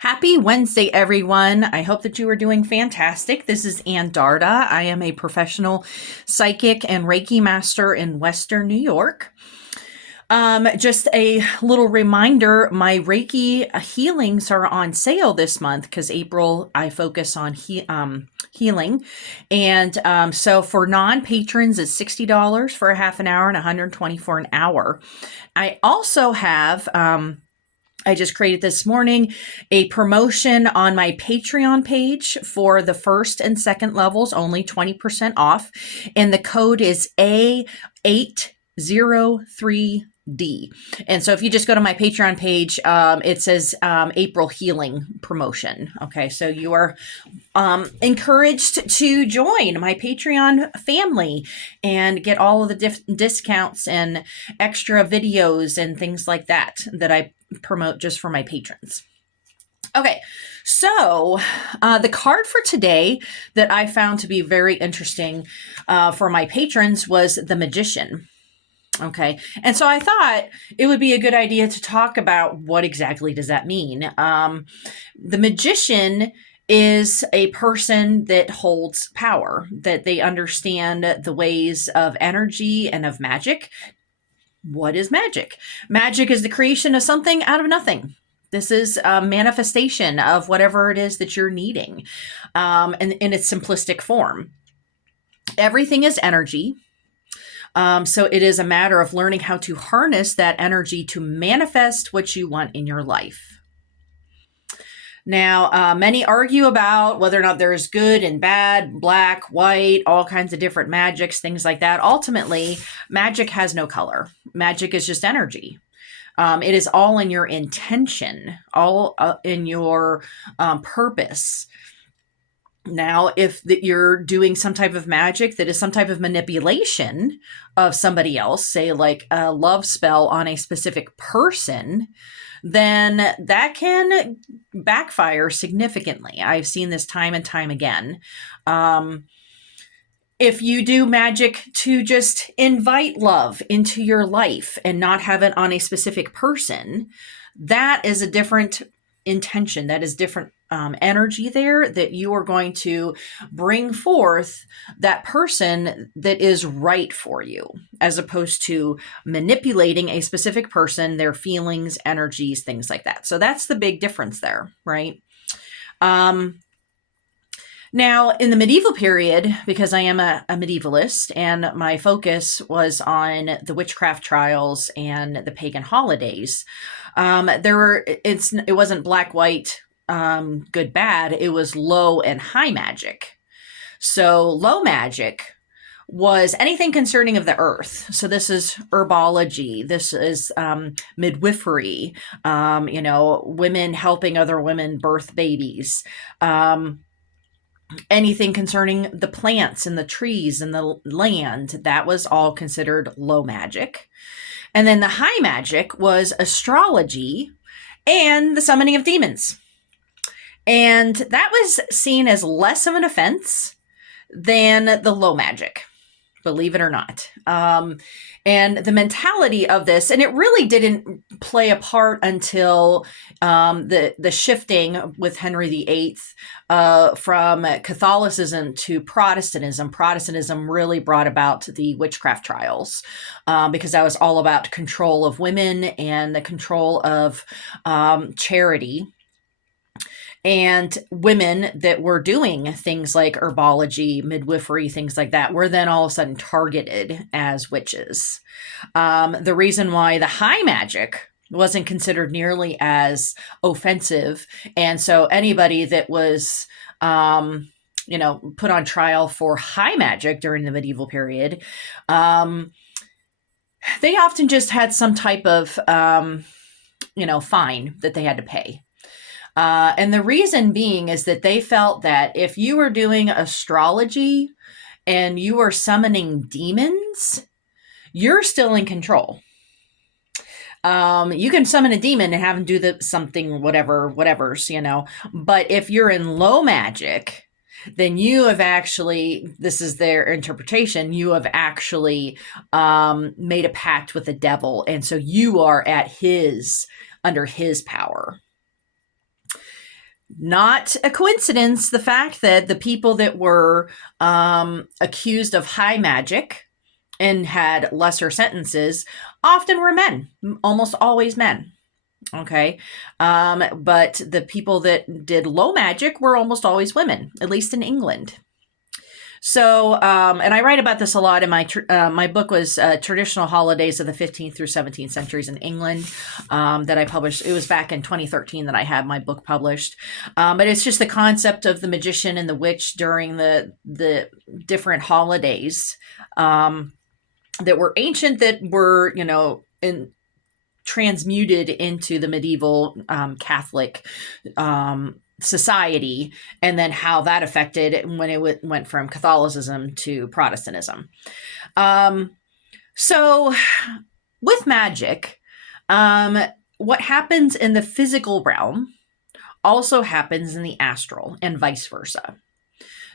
Happy Wednesday, everyone. I hope that you are doing fantastic. This is Ann Darda. I am a professional psychic and Reiki master in Western New York. Just a little reminder, my Reiki healings are on sale this month because April I focus on healing. And so for non-patrons, it's $60 for a half an hour and $120 for an hour. I also have I just created this morning a promotion on my Patreon page for the first and second levels, only 20% off. And the code is A803D. And so if you just go to my Patreon page, it says April Healing Promotion. Okay, so you are encouraged to join my Patreon family and get all of the discounts and extra videos and things like that I promote just for my patrons. Okay, so the card for today that I found to be very interesting for my patrons was the Magician. Okay, and so I thought it would be a good idea to talk about what exactly does that mean. The Magician is a person that holds power, that they understand the ways of energy and of magic. What is magic? Magic is the creation of something out of nothing. This is a manifestation of whatever it is that you're needing, and in its simplistic form. Everything is energy. So it is a matter of learning how to harness that energy to manifest what you want in your life. Now, many argue about whether or not there's good and bad, black, white, all kinds of different magics, things like that. Ultimately, magic has no color. Magic is just energy. It is all in your intention, all in your purpose. Now, if you're doing some type of magic that is some type of manipulation of somebody else, say like a love spell on a specific person, then that can backfire significantly. I've seen this time and time again. If you do magic to just invite love into your life and not have it on a specific person, that is a different intention. That is different energy there that you are going to bring forth that person that is right for you, as opposed to manipulating a specific person, their feelings, energies, things like that. So that's the big difference there, right? Now, in the medieval period, because I am a medievalist and my focus was on the witchcraft trials and the pagan holidays, it wasn't black, white, good, bad. It was low and high magic. So low magic was anything concerning of the earth. So this is herbology. This is midwifery. Women helping other women birth babies. Anything concerning the plants and the trees and the land, that was all considered low magic. And then the high magic was astrology and the summoning of demons. And that was seen as less of an offense than the low magic, believe it or not. And the mentality of this, and it really didn't play a part until the shifting with Henry VIII from Catholicism to Protestantism. Protestantism really brought about the witchcraft trials because that was all about control of women and the control of charity. And women that were doing things like herbology, midwifery, things like that, were then all of a sudden targeted as witches. The reason why the high magic wasn't considered nearly as offensive, and so anybody that was, put on trial for high magic during the medieval period, they often just had some type of, fine that they had to pay. And the reason being is that they felt that if you were doing astrology and you were summoning demons, you're still in control. You can summon a demon and have them do something, whatever's, but if you're in low magic, then you have actually, this is their interpretation, you have actually made a pact with the devil. And so you are under his power. Not a coincidence, the fact that the people that were accused of high magic and had lesser sentences often were men, almost always men. Okay. But the people that did low magic were almost always women, at least in England. So, and I write about this a lot in my book was Traditional Holidays of the 15th through 17th Centuries in England that I published. It was back in 2013 that I had my book published. But it's just the concept of the magician and the witch during the different holidays that were ancient, that were, transmuted into the medieval Catholic society, and then how that affected when it went from Catholicism to Protestantism. So with magic, what happens in the physical realm also happens in the astral, and vice versa.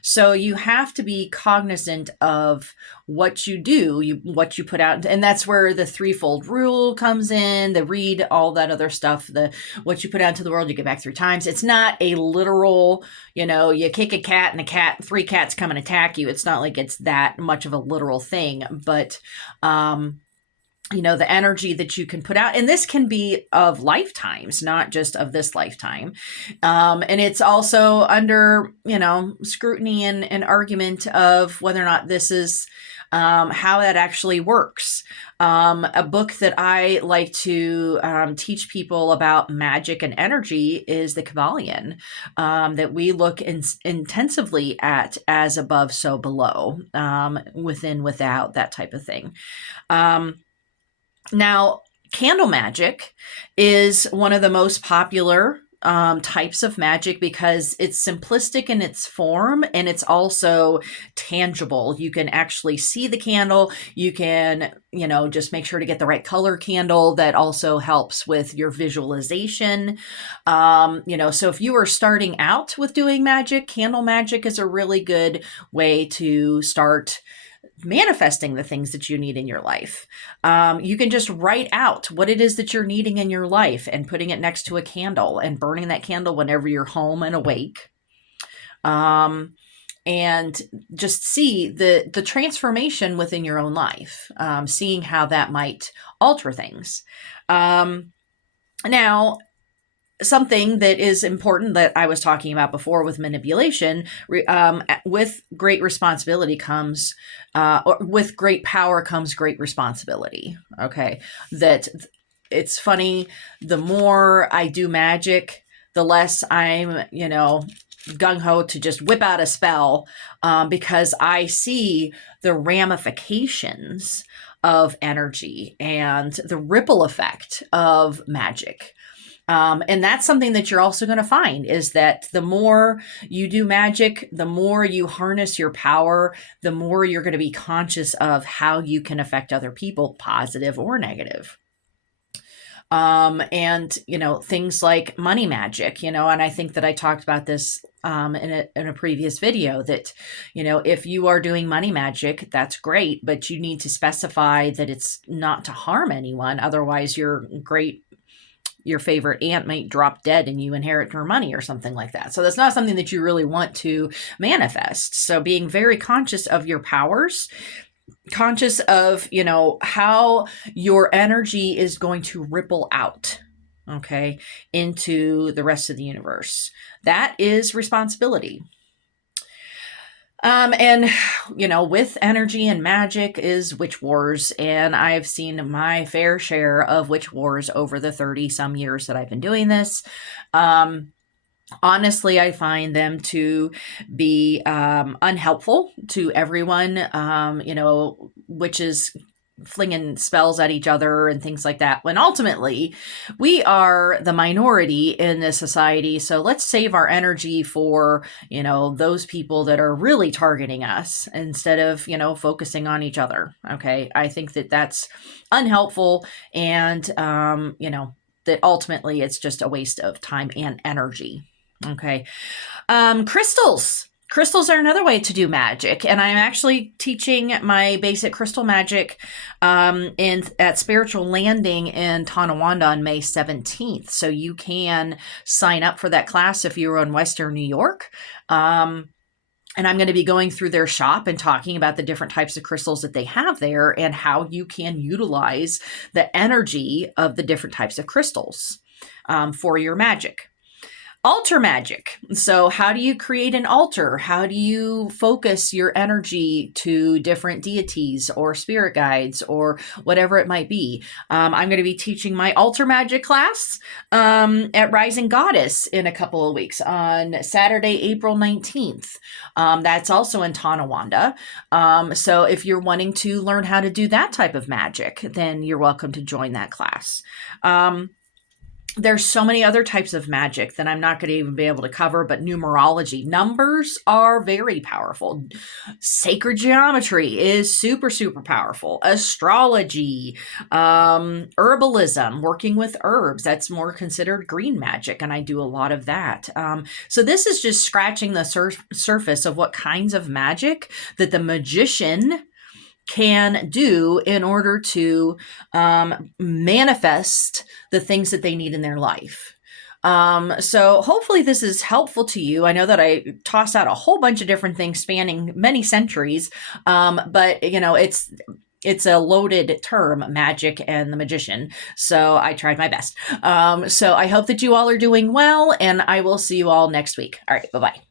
So you have to be cognizant of what you do, what you put out. And that's where the threefold rule comes in, the read, all that other stuff, what you put out into the world, you get back 3 times. It's not a literal, you kick a cat and 3 cats come and attack you. It's not like it's that much of a literal thing, but, the energy that you can put out, and this can be of lifetimes, not just of this lifetime. And it's also under, scrutiny and argument of whether or not this is how that actually works. A book that I like to teach people about magic and energy is the Kybalion, that we look intensively at as above, so below, within, without, that type of thing. Now, candle magic is one of the most popular types of magic because it's simplistic in its form, and it's also tangible. You can actually see the candle. You can, just make sure to get the right color candle. That also helps with your visualization. So if you are starting out with doing magic, candle magic is a really good way to start manifesting the things that you need in your life. You can just write out what it is that you're needing in your life and putting it next to a candle and burning that candle whenever you're home and awake. And just see the transformation within your own life, seeing how that might alter things. Now, something that is important that I was talking about before with manipulation, with great responsibility comes, or with great power comes great responsibility. Okay. That it's funny. The more I do magic, the less I'm, gung-ho to just whip out a spell, because I see the ramifications of energy and the ripple effect of magic. And that's something that you're also going to find, is that the more you do magic, the more you harness your power, the more you're going to be conscious of how you can affect other people, positive or negative. And, things like money magic, and I think that I talked about this in a previous video, that, if you are doing money magic, that's great, but you need to specify that it's not to harm anyone. Otherwise, your favorite aunt might drop dead and you inherit her money or something like that. So that's not something that you really want to manifest. So being very conscious of your powers, conscious of, how your energy is going to ripple out, okay, into the rest of the universe. That is responsibility. And, with energy and magic is witch wars. And I've seen my fair share of witch wars over the 30 some years that I've been doing this. Honestly, I find them to be unhelpful to everyone. Witches flinging spells at each other and things like that, when ultimately we are the minority in this society. So let's save our energy for, those people that are really targeting us, instead of, focusing on each other. Okay. I think that that's unhelpful, and, that ultimately it's just a waste of time and energy. Okay. Crystals. Crystals are another way to do magic, and I'm actually teaching my basic crystal magic in at Spiritual Landing in Tonawanda on May 17th. So you can sign up for that class if you're in Western New York. And I'm going to be going through their shop and talking about the different types of crystals that they have there and how you can utilize the energy of the different types of crystals for your magic. Altar magic. So how do you create an altar? How do you focus your energy to different deities or spirit guides or whatever it might be? I'm going to be teaching my altar magic class at Rising Goddess in a couple of weeks on Saturday, April 19th. That's also in Tonawanda. So if you're wanting to learn how to do that type of magic, then you're welcome to join that class. There's so many other types of magic that I'm not going to even be able to cover, but numerology. Numbers are very powerful. Sacred geometry is super, super powerful. Astrology, herbalism, working with herbs, that's more considered green magic, and I do a lot of that. So this is just scratching the surface of what kinds of magic that the magician can do in order to manifest the things that they need in their life. So hopefully this is helpful to you. I know that I toss out a whole bunch of different things spanning many centuries, but it's a loaded term, magic and the magician. So I tried my best. So I hope that you all are doing well, and I will see you all next week. All right, bye-bye.